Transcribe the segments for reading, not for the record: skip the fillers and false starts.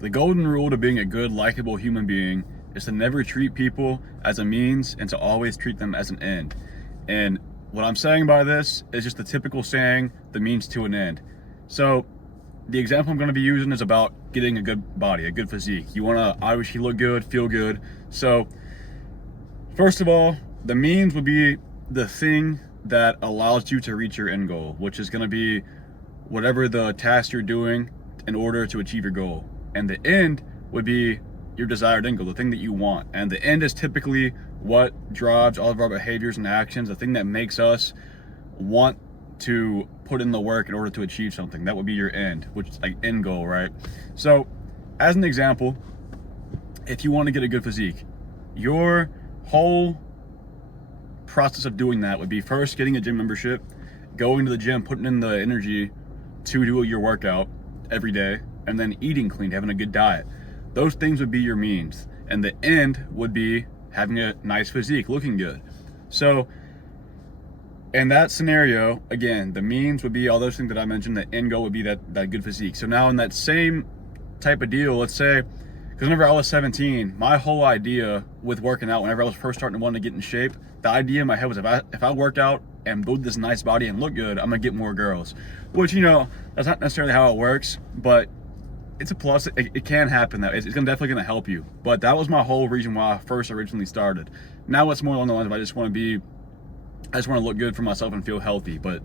The golden rule to being a good, likable human being is to never treat people as a means and to always treat them as an end. And what I'm saying by this is just the typical saying, the means to an end. So the example I'm going to be using is about getting a good body, a good physique. You want to obviously look good, feel good. So first of all, the means would be the thing that allows you to reach your end goal, which is going to be whatever the task you're doing in order to achieve your goal. And the end would be your desired end goal, the thing that you want. And the end is typically what drives all of our behaviors and actions, the thing that makes us want to put in the work in order to achieve something. That would be your end, which is like end goal, right? So as an example, if you want to get a good physique, your whole process of doing that would be first getting a gym membership, going to the gym, putting in the energy to do your workout every day, and then eating clean, having a good diet. Those things would be your means. And the end would be having a nice physique, looking good. So in that scenario, again, the means would be all those things that I mentioned. The end goal would be that good physique. So now in that same type of deal, let's say, because whenever I was 17, my whole idea with working out, whenever I was first starting to want to get in shape, the idea in my head was if I work out and build this nice body and look good, I'm gonna get more girls. Which, you know, that's not necessarily how it works, but it's a plus. It can happen. That it's definitely gonna help you. But that was my whole reason why I first originally started. Now it's more along the lines of I just want to look good for myself and feel healthy. But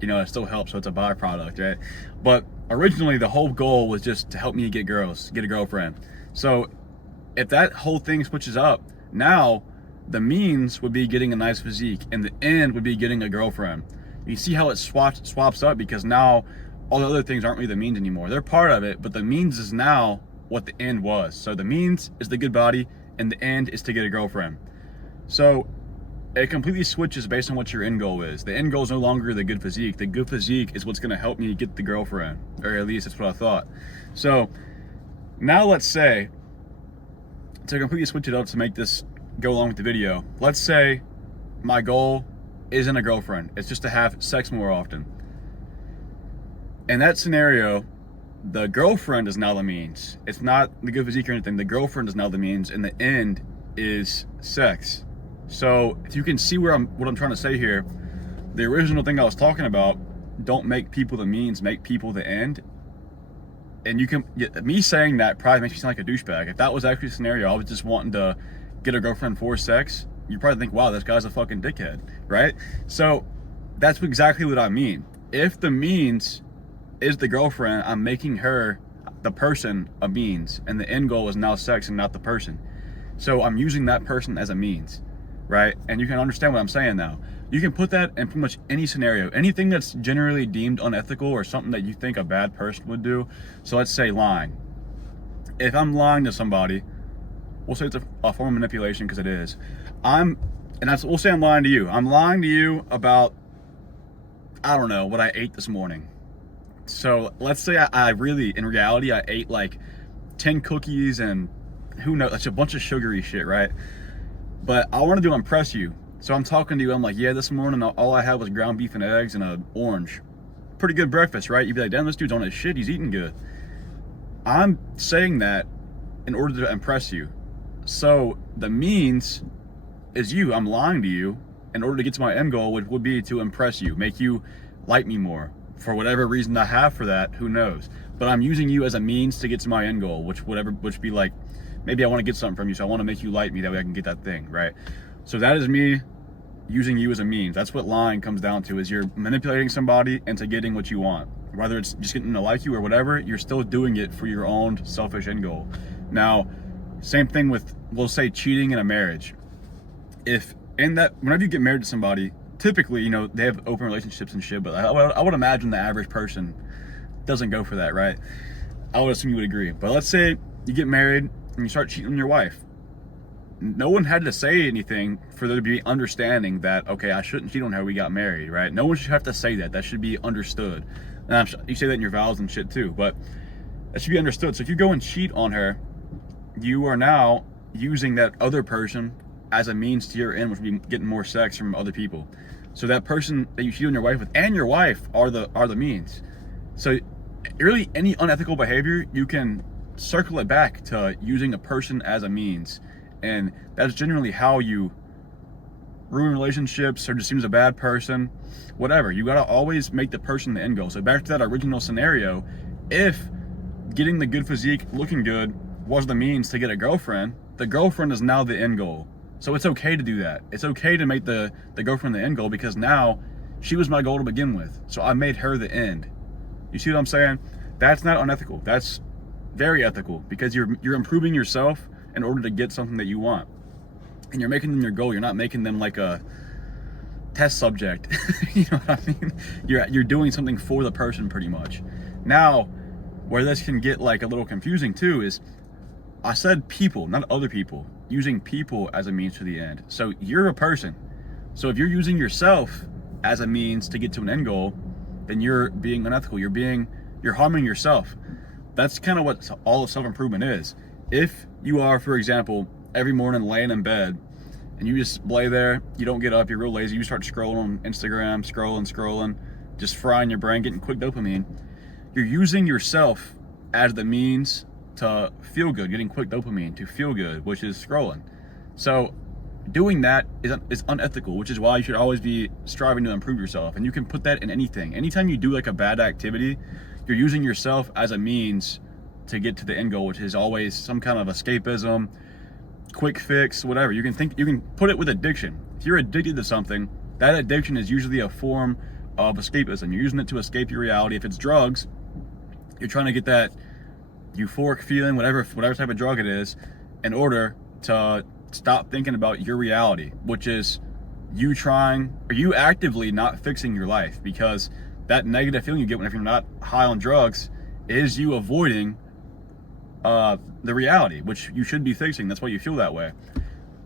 you know, it still helps, so it's a byproduct, right? But originally the whole goal was just to help me get girls, get a girlfriend. So if that whole thing switches up, now the means would be getting a nice physique and the end would be getting a girlfriend. You see how it swaps up, because now all the other things aren't really the means anymore. They're part of it, but the means is now what the end was. So the means is the good body and the end is to get a girlfriend. So it completely switches based on what your end goal is. The end goal is no longer the good physique. The good physique is what's gonna help me get the girlfriend, or at least that's what I thought. So now let's say, to completely switch it up to make this go along with the video, let's say my goal isn't a girlfriend. It's just to have sex more often. In that scenario, the girlfriend is now the means. It's not the good physique or anything. The girlfriend is now the means, and the end is sex. So if you can see what I'm trying to say here, the original thing I was talking about, don't make people the means, make people the end. And you can, me saying that probably makes me sound like a douchebag. If that was actually a scenario, I was just wanting to get a girlfriend for sex, you probably think, wow, this guy's a fucking dickhead, right? So that's exactly what I mean. If the means is the girlfriend, I'm making her, the person, a means, and the end goal is now sex and not the person. So I'm using that person as a means, right? And you can understand what I'm saying now. You can put that in pretty much any scenario, anything that's generally deemed unethical or something that you think a bad person would do. So let's say lying. If I'm lying to somebody, we'll say it's a form of manipulation, because it is. We'll say I'm lying to you. I'm lying to you about, I don't know, what I ate this morning. So let's say I really, in reality, I ate like 10 cookies and who knows, that's a bunch of sugary shit, right? But I wanted to impress you. So I'm talking to you, I'm like, yeah, this morning all I had was ground beef and eggs and an orange. Pretty good breakfast, right? You'd be like, damn, this dude's on his shit, he's eating good. I'm saying that in order to impress you. So the means is you. I'm lying to you in order to get to my end goal, which would be to impress you, make you like me more. For whatever reason I have for that, who knows? But I'm using you as a means to get to my end goal, which be like, maybe I want to get something from you, so I want to make you like me, that way I can get that thing, right? So that is me using you as a means. That's what lying comes down to, is you're manipulating somebody into getting what you want. Whether it's just getting them to like you or whatever, you're still doing it for your own selfish end goal. Now, same thing with, we'll say, cheating in a marriage. Whenever you get married to somebody, typically, you know, they have open relationships and shit, but I would imagine the average person doesn't go for that, right? I would assume you would agree. But let's say you get married and you start cheating on your wife. No one had to say anything for there to be understanding that, okay, I shouldn't cheat on her, we got married, right? No one should have to say that. That should be understood. And you say that in your vows and shit too, but that should be understood. So if you go and cheat on her, you are now using that other person as a means to your end, which would be getting more sex from other people. So that person that you cheat on your wife with and your wife are the means. So really any unethical behavior, you can circle it back to using a person as a means. And that's generally how you ruin relationships or just seems a bad person, whatever. You gotta always make the person the end goal. So back to that original scenario, if getting the good physique, looking good, was the means to get a girlfriend, the girlfriend is now the end goal. So it's okay to do that. It's okay to make the girlfriend the end goal, because now she was my goal to begin with. So I made her the end. You see what I'm saying? That's not unethical. That's very ethical, because you're improving yourself in order to get something that you want. And you're making them your goal. You're not making them like a test subject. You know what I mean? You're doing something for the person pretty much. Now, where this can get like a little confusing too is, I said people, not other people. Using people as a means to the end. So you're a person. So if you're using yourself as a means to get to an end goal, then you're being unethical. You're harming yourself. That's kind of what all of self-improvement is. If you are, for example, every morning laying in bed and you just lay there, you don't get up, you're real lazy, you start scrolling on Instagram, scrolling, just frying your brain, getting quick dopamine, you're using yourself as the means to feel good, getting quick dopamine to feel good, which is scrolling. So doing that is unethical, which is why you should always be striving to improve yourself. And you can put that in anything. Anytime you do like a bad activity, you're using yourself as a means to get to the end goal, which is always some kind of escapism, quick fix, whatever. You can put it with addiction. If you're addicted to something, that addiction is usually a form of escapism. You're using it to escape your reality. If it's drugs, you're trying to get that euphoric feeling, whatever type of drug it is, in order to stop thinking about your reality, which is you actively not fixing your life, because that negative feeling you get whenever you're not high on drugs is you avoiding the reality, which you should be fixing. That's why you feel that way.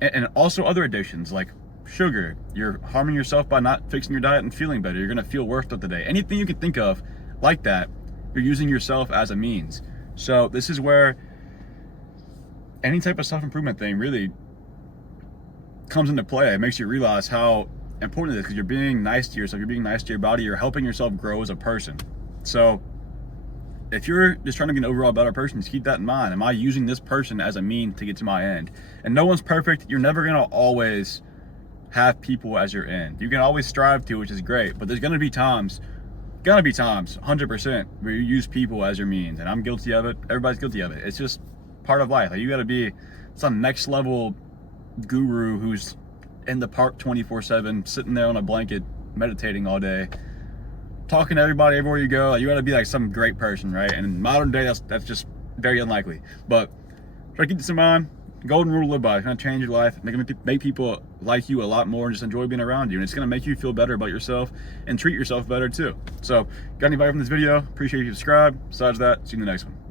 And also other addictions like sugar. You're harming yourself by not fixing your diet and feeling better. You're gonna feel worse throughout the day. Anything you can think of like that, you're using yourself as a means. So this is where any type of self-improvement thing really comes into play. It makes you realize how important it is, because you're being nice to yourself, you're being nice to your body, you're helping yourself grow as a person. So if you're just trying to be an overall better person, just keep that in mind. Am I using this person as a mean to get to my end? And no one's perfect. You're never gonna always have people as your end. You can always strive to, which is great, but there's gonna be times 100%, where you use people as your means. And I'm guilty of it. Everybody's guilty of it. It's just part of life. Like, you gotta be some next level guru who's in the park 24/7, sitting there on a blanket, meditating all day, talking to everybody everywhere you go. Like, you gotta be like some great person, right? And in modern day, that's just very unlikely. But try to keep this in mind. Golden rule to live by. It's gonna change your life, make people like you a lot more, and just enjoy being around you. And it's gonna make you feel better about yourself and treat yourself better too. So, got any value from this video? Appreciate if you subscribe. Besides that, see you in the next one.